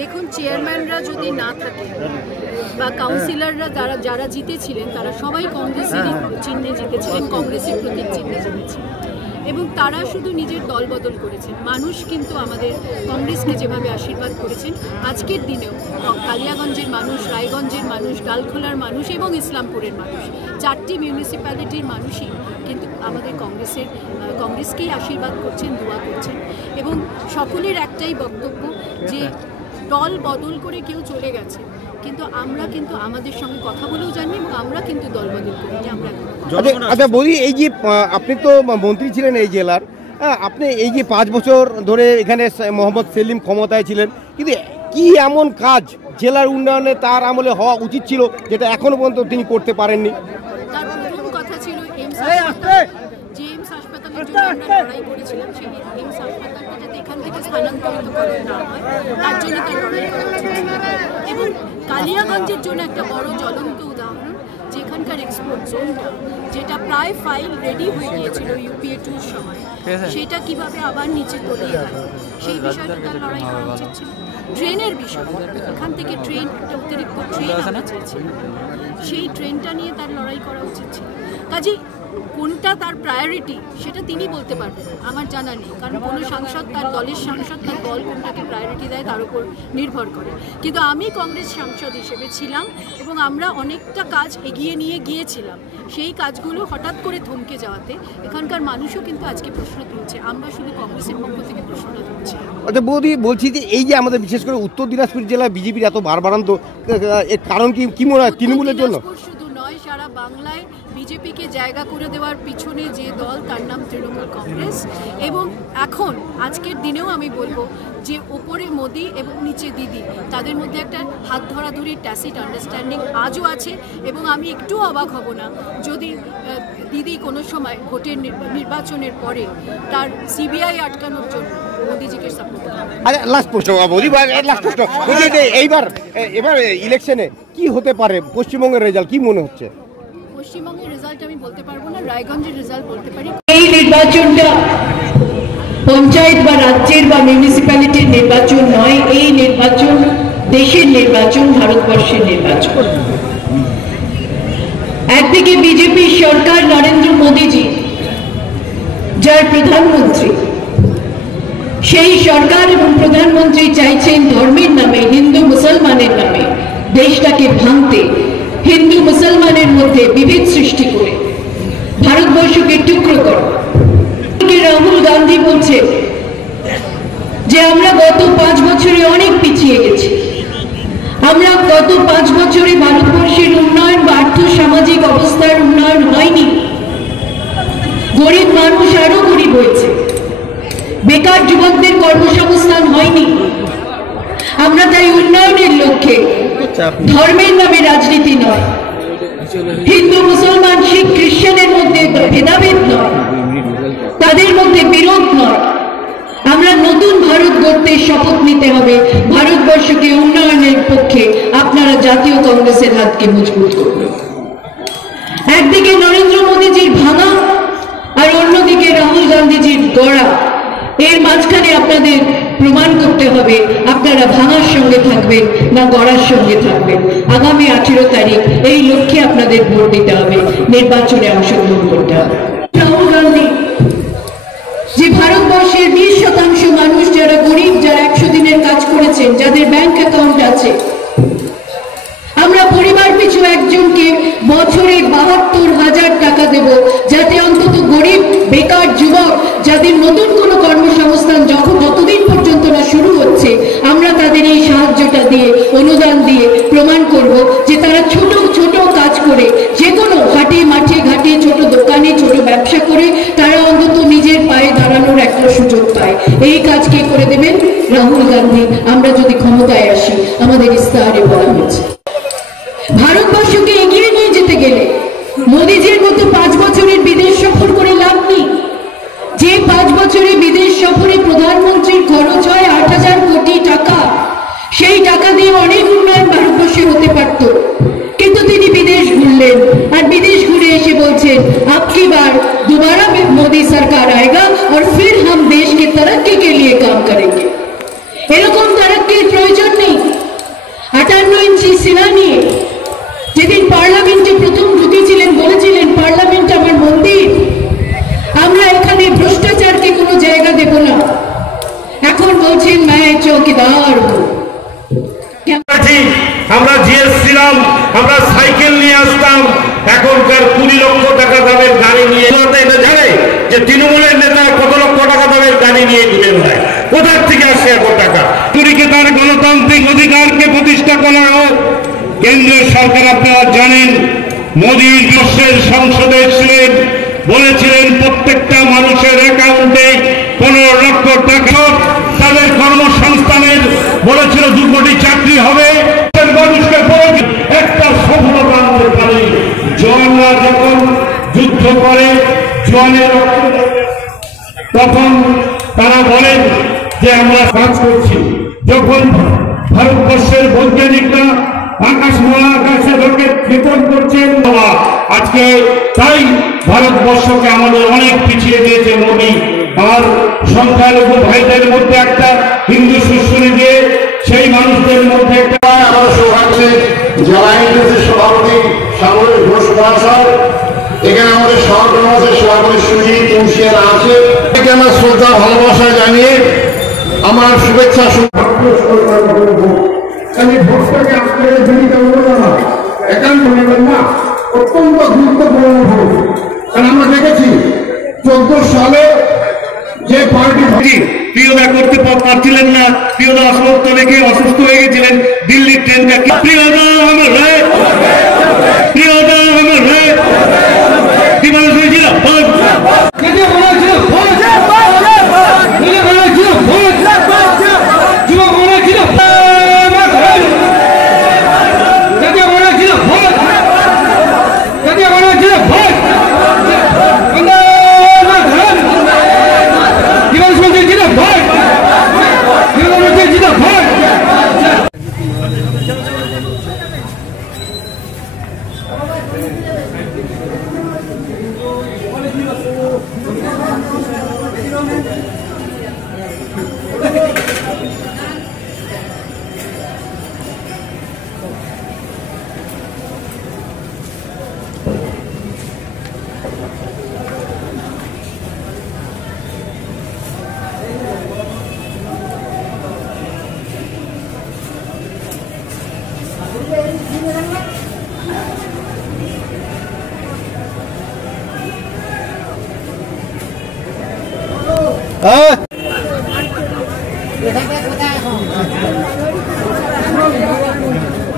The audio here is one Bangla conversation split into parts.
দেখুন, চেয়ারম্যানরা যদি না থাকে বা কাউন্সিলররা যারা জিতেছিলেন তারা সবাই কংগ্রেসেরই চিহ্নে জিতেছিলেন, কংগ্রেসের প্রতীক চিহ্নে জিতেছিলেন এবং তারা শুধু নিজের দল বদল করেছেন। মানুষ কিন্তু আমাদের কংগ্রেসকে যেভাবে আশীর্বাদ করেছেন, আজকের দিনেও কালিয়াগঞ্জের মানুষ, রায়গঞ্জের মানুষ, ডালখোলার মানুষ এবং ইসলামপুরের মানুষ, 4টি মিউনিসিপ্যালিটির মানুষই কিন্তু আমাদের কংগ্রেসকেই আশীর্বাদ করছেন, দোয়া করছেন এবং সকলের একটাই বক্তব্য যে দল বদল করে কেউ চলে গেছে, কিন্তু আমরা কিন্তু আমাদের সঙ্গে কথা বলেও জানি এবং আমরা কিন্তু দল বদল করিনি। আমরা আচ্ছা বলি, এই যে আপনি তো মন্ত্রী ছিলেন এই জেলার, আপনি এই যে 5 বছর ধরে এখানে মোহাম্মদ সেলিম ক্ষমতায় ছিলেন, কিন্তু কি এমন কাজ জেলার উন্নয়নে তার আমলে হওয়া উচিত ছিল যেটা এখনো পর্যন্ত তিনি করতে পারেননি? তার প্রথম কথা ছিল এইমস হাসপাতালের জন্য আমরা লড়াই করেছিলাম, সেই এইমস হাসপাতালটা যাতে এখান থেকে স্থানান্তরিত করা না হয় তার জন্য তার লড়াই করা উচিত ছিল। এবং কালিয়াগঞ্জের জন্য একটা বড় জ্বলন্ত উদাহরণ, যেখানকার এক্সপোর্ট জোনটা যেটা প্রায় ফাইল রেডি হয়ে গিয়েছিল UPA 2 সময়, সেটা কিভাবে আবার নিচে তলিয়ে গেল সেই বিষয়টা তার লড়াই করা উচিত ছিল। ট্রেনের বিষয়, এখান থেকে ট্রেন, একটা অতিরিক্ত ট্রেন আনা চেয়েছিল, সেই ট্রেনটা নিয়ে তার লড়াই করা উচিত ছিল। কাজেই কোনটা তার প্রায়োরিটি সেটা তিনি বলতে পারবেন, আমার জানা নেই, কারণ কোনো সাংসদ, তার দলের সাংসদ, তার দল কোনটাকে প্রায়োরিটি দেয় তার উপর নির্ভর করে। কিন্তু আমি কংগ্রেস সাংসদ হিসেবে ছিলাম এবং আমরা অনেকটা কাজ এগিয়ে নিয়ে গিয়েছিলাম, সেই কাজগুলো হঠাৎ করে থমকে যাওয়াতে এখানকার মানুষও কিন্তু আজকে প্রশ্ন তুলছে, আমরা শুধু কংগ্রেসের পক্ষ থেকে প্রশ্নটা তুলছি। আচ্ছা বৌদি, বলছি যে এই যে আমাদের বিশেষ করে উত্তর দিনাজপুর জেলায় বিজেপির এত বাড়বাড়ন্ত, এর কারণ কি মনে হয়? তৃণমূলের জন্য শুধু নয়, সারা বাংলায় বিজেপিকে জায়গা করে দেওয়ার পিছনে যে দল তার নাম তৃণমূল কংগ্রেস। এবং এখন আজকের দিনেও আমি বলবো যে ওপরে মোদি এবং নিচে দিদি, তাদের মধ্যে একটা হাত ধরাধরির ট্যাসিট আন্ডারস্ট্যান্ডিং আজও আছে এবং আমি একটু অবাক হব না যদি দিদি কোনো সময় ভোটের নির্বাচনের পরে তার CBI আটকানোর জন্য মোদিজিকে সাপোর্ট করে। আচ্ছা, লাস্ট প্রশ্ন বৌদি, লাস্ট প্রশ্ন, এবার ইলেকশনে কি হতে পারে? পশ্চিমবঙ্গের রেজাল্ট কি মনে হচ্ছে? পশ্চিমবঙ্গের রেজাল্ট আমি বলতে পারবো না, রায়গঞ্জের রেজাল্ট বলতে পারি। এই নির্বাচনটা পঞ্চায়েত বা রাজ্যের বা মিউনিসিপ্যালিটির নির্বাচন নয়, এই নির্বাচন দেশের নির্বাচন, ভারতবর্ষের নির্বাচন। একদিকে বিজেপি সরকার, নরেন্দ্র মোদীজি যার প্রধানমন্ত্রী, সেই সরকার এবং প্রধানমন্ত্রী চাইছেন ধর্মের নামে, হিন্দু মুসলমানের নামে দেশটাকে ভাঙতে, হিন্দু মুসলমানের মধ্যে বিভেদ সৃষ্টি করে ভারতবর্ষকে টুকরো করা। রাহুল গান্ধী বলছে যে আমরা গত 5 বছরে অনেক পিছিয়ে গেছি, আমরা গত 5 বছরে ভারতবর্ষের উন্নয়ন বা আর্থসামাজিক অবস্থার উন্নয়ন হয়নি, গরিব মানুষ আরো গরিব হয়েছে, বেকার যুবকদের কর্মসংস্থান হয়নি। আমরা তাই উন্নয়নের লক্ষ্যে ধর্মের নামে রাজনীতি নয়, হিন্দু মুসলমান শিখ খ্রিস্টানের মধ্যে ভেদাভেদ নয়, তাদের মধ্যে বিরোধ নয়, আমরা নতুন ভারত গড়তে শপথ নিতে হবে। ভারতবর্ষকে উন্নয়নের পক্ষে আপনারা জাতীয় কংগ্রেসের হাতকে মজবুত করবেন। একদিকে নরেন্দ্র মোদীজির ভাঙা আর অন্যদিকে রাহুল গান্ধীজির গড়া, এর মাঝখানে আপনাদের প্রমাণ করতে হবে আপনারা ভাঙার সঙ্গে থাকবেন না গড়ার সঙ্গে থাকবেন। আগামী 18 তারিখ এই লক্ষ্যে আপনাদের ভোট দিতে হবে, নির্বাচনে অংশগ্রহণ করতে হবে। রাহুল গান্ধী যে ভারতবর্ষের 20% মানুষ যারা গরিব, যারা 100 দিনের কাজ করেছেন, যাদের ব্যাংক অ্যাকাউন্ট আছে, আমরা পরিবার পিছু একজনকে বছরে 72,000 টাকা দেব, যাতে অন্তত গরিব, বেকার যুবক যাদের নতুন কোনো কর্মসংস্থান যতদিন পর্যন্ত না শুরু হচ্ছে, আমরা তাদের এই সাহায্যটা দিয়ে, অনুদান দিয়ে প্রমাণ করব যে তারা ছোট ছোট কাজ করে, যে কোনো হাটে মাঠে ঘাটে, ছোট দোকানে, ছোট ব্যবসা করে তারা অন্তত নিজের পায়ে দাঁড়ানোর একটা সুযোগ পায়। এই কাজ কে করে দেবেন? রাহুল গান্ধী। আমরা যদি ক্ষমতায় আসি, আমাদের ইস্তাহারে বলা হয়েছে। ভারতবর্ষকে এগিয়ে নিয়ে যেতে গেলে মোদীজির মতো 5 বছরের বিদেশ সফর করে লাভ নেই। যে 5 বছরে বিদেশ সফরে প্রধানমন্ত্রীর খরচ হয় 8,000 কোটি টাকা, সেই টাকা দিয়ে অনেক উন্নয়ন ভারতবর্ষে হতে পারত, কিন্তু তিনি বিদেশ ঘুরলেন আর বিদেশ ঘুরে এসে বলছেন আবকি बार दोबारा मोदी सरकार आएगा और फिर हम देश के तरक्की के लिए काम करेंगे। এরকম তারাক্কির আমরা জিএস ছিলাম, আমরা সাইকেল নিয়ে আসতাম, এখনকার 20 লক্ষ টাকা দামের গাড়ি নিয়ে। এটা জানে যে তৃণমূলের নেতা কত লক্ষ টাকা দামের গাড়ি নিয়ে ঘুরে বেড়ায়, কোথার থেকে আসে এত টাকা? চুরিকে তার গণতান্ত্রিক অধিকারকে প্রতিষ্ঠা করা হোক। কেন্দ্রীয় সরকার আপনারা জানেন মোদী বিশ্বের সংসদে ছিলেন, বলেছিলেন প্রত্যেকটা মানুষের অ্যাকাউন্টে 15 লক্ষ টাকা, তাদের কর্মসংস্থানের বলেছিল 2 কোটি চাকরি হবে। মানুষকে একটা সফলতা আনতে পারে। জওয়ানরা যখন যুদ্ধ করে, জওয়ানের তখন তারা বলেন যে আমরা কাজ করছি। যখন ভারতবর্ষের বৈজ্ঞানিকরা আকাশ মহাকাশে রকেট ক্ষেপণ করছেন, আজকে তাই ভারতবর্ষকে আমাদের অনেক পিছিয়ে দিয়েছে মোদী। আর সংখ্যালঘু ভাইদের মধ্যে একটা হিন্দু সুশ্রী দিয়ে সেই মানুষদের মধ্যে একটা আমার সৌভাগ্যে জেলা ইংরেজের সভাপতি সামরিক ঘোষ মহাশয়, এখানে আমাদের সহকর্মীদের সভাপতি সুজিত তুলসিয়ারা আছে, আমার শ্রদ্ধা ভালোবাসা জানিয়ে আমার শুভেচ্ছা আমি ভোটটাকে আপনাদের ভূমিকা বলবো না, একান্ত নেবেন না, অত্যন্ত গুরুত্বপূর্ণ ভোট। কারণ আমরা দেখেছি 14 সালে যে পার্টি প্রিয়দা করতে পারছিলেন না, প্রিয়দা অসুস্থ রেখে অসুস্থ হয়ে গেছিলেন, দিল্লির ট্রেনটা প্রিয়দা আমার রায়, প্রিয়দা আমার রায় কি মানুষ হয়েছিল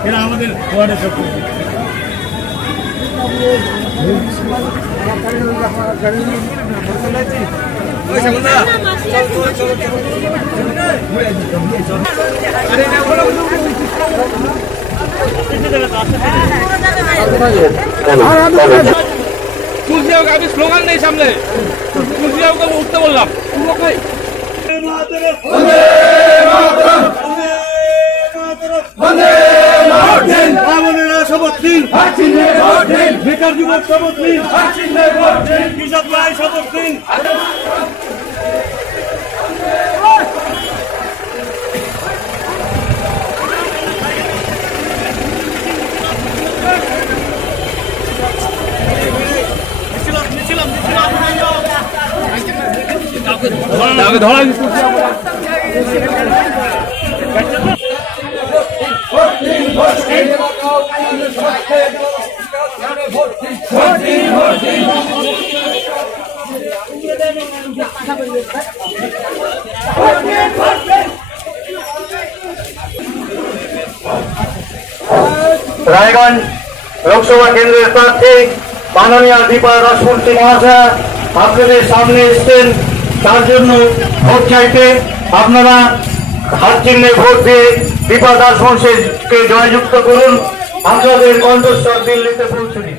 এরা আমাদের ওয়ার্ডের সব তুলসিয়াকে আমি স্লোগান নেই সামনে, তুলসিয়াকে আমি উঠতে বললাম। আমাদের শপথ নিন, বেকার যুবক শপথ নিন, কৃষক ভাই শপথ নিন। ধরা রায়গঞ্জ লোকসভা কেন্দ্রের প্রার্থী মাননীয় দীপা দাসমুন্সি মহাশয় আপনাদের সামনে এসছেন, তার জন্য ভোট চাইতে আপনারা হাত চিহ্নে ভোট দিয়ে দীপা দাসমুন্সিকে জয়যুক্ত করুন। আপনাদের কণ্ঠস্বর দিল্লিতে পৌঁছে দিন।